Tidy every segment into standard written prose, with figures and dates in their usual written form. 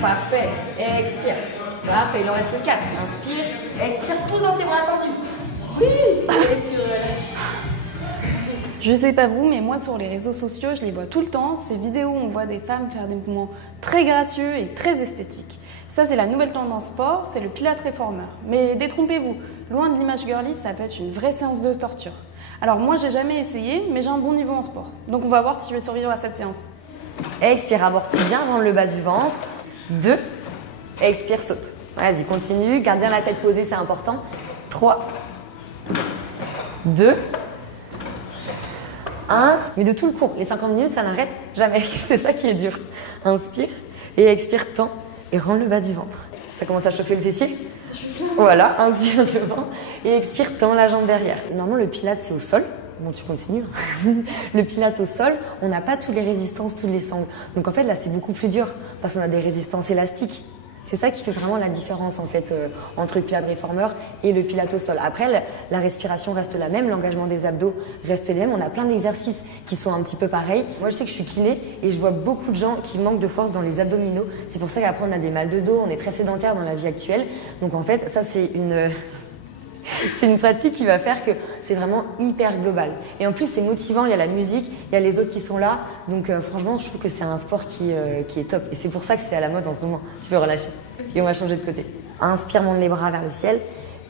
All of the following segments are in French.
Parfait. Expire. Parfait, il en reste 4. Inspire, expire, pousse dans tes bras tendus. Oui. Et tu relâches. Je sais pas vous, mais moi sur les réseaux sociaux, je les vois tout le temps. Ces vidéos où on voit des femmes faire des mouvements très gracieux et très esthétiques. Ça, c'est la nouvelle tendance sport, c'est le Pilates réformeur. Mais détrompez-vous, loin de l'image girly, ça peut être une vraie séance de torture. Alors moi, j'ai jamais essayé, mais j'ai un bon niveau en sport. Donc on va voir si je vais survivre à cette séance. Expire, amortis bien, rends le bas du ventre. 2. Expire, saute. Vas-y, continue. Garde bien la tête posée, c'est important. 3. 2. 1. Mais de tout le cours, les 50 minutes, ça n'arrête jamais. C'est ça qui est dur. Inspire et expire, tends et rends le bas du ventre. Ça commence à chauffer le fessier. Ça chauffe là. Voilà, inspire devant et expire, tends la jambe derrière. Normalement, le pilates, c'est au sol. Bon, tu continues. Le pilates au sol, on n'a pas toutes les résistances, toutes les sangles. Donc en fait, là, c'est beaucoup plus dur parce qu'on a des résistances élastiques. C'est ça qui fait vraiment la différence en fait entre le pilates réformeur et le pilates au sol. Après, la respiration reste la même, l'engagement des abdos reste le même. On a plein d'exercices qui sont un petit peu pareils. Moi, je sais que je suis kiné et je vois beaucoup de gens qui manquent de force dans les abdominaux. C'est pour ça qu'après, on a des mal de dos, on est très sédentaire dans la vie actuelle. Donc en fait, ça, c'est une pratique qui va faire que c'est vraiment hyper global. Et en plus, c'est motivant, il y a la musique, il y a les autres qui sont là. Donc franchement, je trouve que c'est un sport qui est top. Et c'est pour ça que c'est à la mode en ce moment. Tu peux relâcher. Et on va changer de côté. Inspire, monte les bras vers le ciel.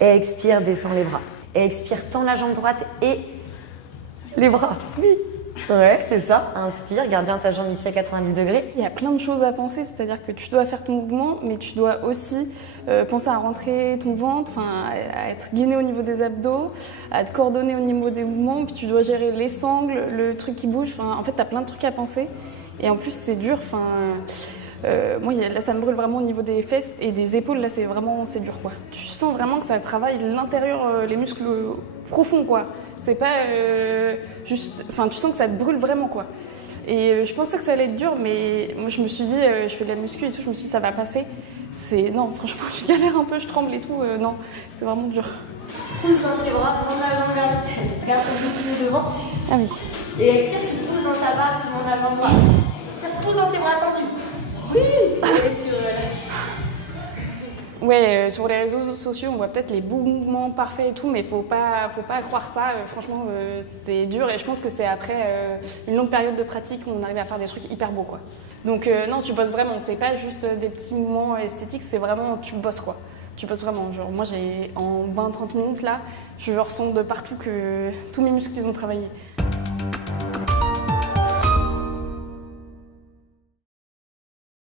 Expire, descends les bras. Expire, tends la jambe droite et les bras. Oui. Ouais, c'est ça. Inspire, garde bien ta jambe ici à 90 degrés. Il y a plein de choses à penser, c'est-à-dire que tu dois faire ton mouvement, mais tu dois aussi penser à rentrer ton ventre, à être gainé au niveau des abdos, à te coordonner au niveau des mouvements, puis tu dois gérer les sangles, le truc qui bouge. En fait, tu as plein de trucs à penser. Et en plus, c'est dur. Moi, là, ça me brûle vraiment au niveau des fesses et des épaules. Là, c'est dur, quoi. Tu sens vraiment que ça travaille l'intérieur, les muscles profonds, quoi. C'est pas juste... tu sens que ça te brûle vraiment, quoi. Et je pensais que ça allait être dur, mais moi, je me suis dit, je fais de la muscu et tout, je me suis dit, ça va passer. Non, franchement, je galère un peu, je tremble et tout. Non, c'est vraiment dur. Pousse dans tes bras, monte la jambe vers le ciel. Garde ton genou devant. Ah oui. Et expire, tu pousses dans ta barre, tu montes la jambe droite. Expire, pousse dans tes bras tendus. Oui. Et tu relâches. Ouais, sur les réseaux sociaux, on voit peut-être les beaux mouvements parfaits et tout, mais faut pas croire ça. Franchement, c'est dur et je pense que c'est après une longue période de pratique où on arrive à faire des trucs hyper beaux, quoi. Donc non, tu bosses vraiment. C'est pas juste des petits mouvements esthétiques, c'est vraiment tu bosses, quoi. Tu bosses vraiment. Genre moi, en 20-30 minutes là, je ressens de partout que tous mes muscles ils ont travaillé.